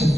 என்னை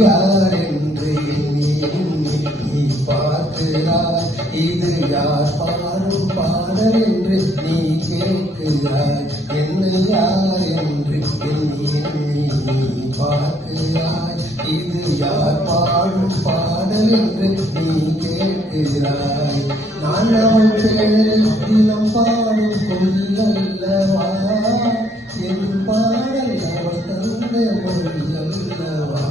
யார் என்று நீ பார்க்கிறாய், இது யார் பாடும் பாடல் என்று நீ கேட்கிறாய். என்னை யார் என்று நீ பார்க்கிறாய், இது யார் பாடும் பாடல் என்று நீ கேட்கிறாய். நான் அவள் பேரில் தினம் பாடும் சொல்லல்லவா, என் பாடல் அவள் தந்த மொழி அல்லவா.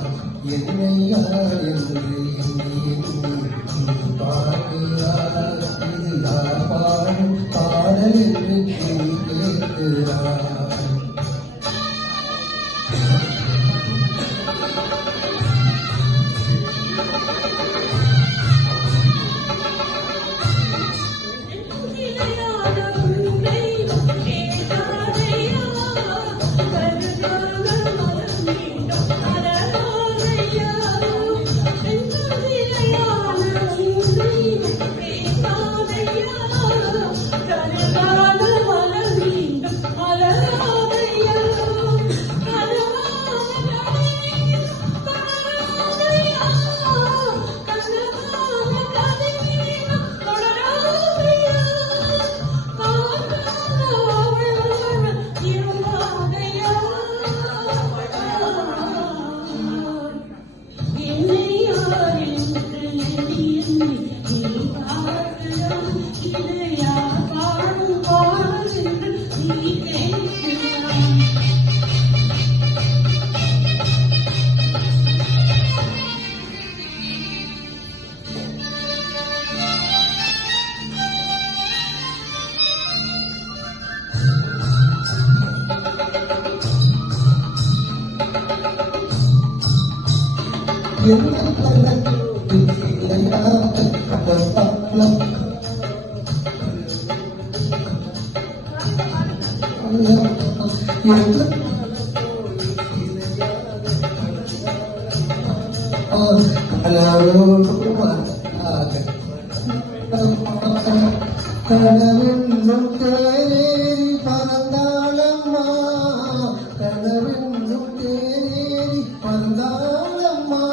என்னை யார் என்று நீ பார்க்கிறாய், இது யார் பாடும் பாடல் என்று நீ கேட்கிறாய். கனவென்னும் தேரேறி பறந்தாளம்மா, கனவென்னும் தேரேறி பறந்தாளம்மா,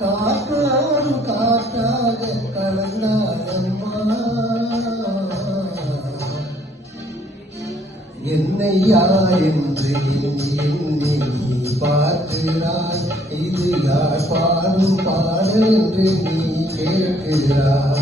காற்றோடு காற்றாக கலந்தாளம்மா. என்னை யார் என்று எண்ணி நீ பார்க்கிறாய், இது யார் பாடும் பாடல் என்று நீ கேட்கிறாய்.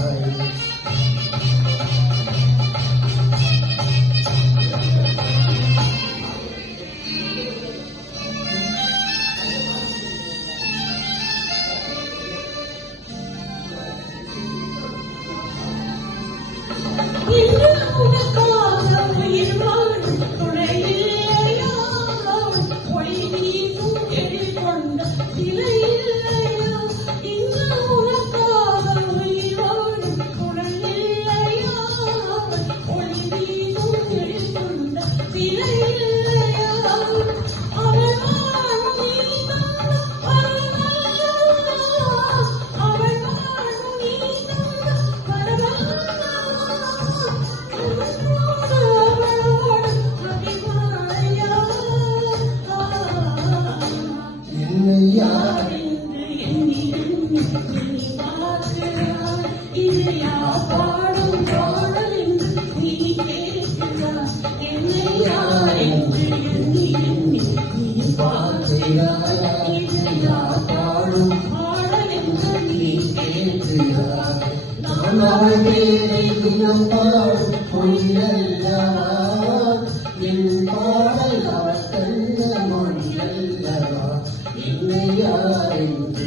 அவள் பேரை தினம் பாடும் பொய்யல்லவா, என் பாடல் அவள் தந்த மொழி அல்லவா. என்னை யார் என்று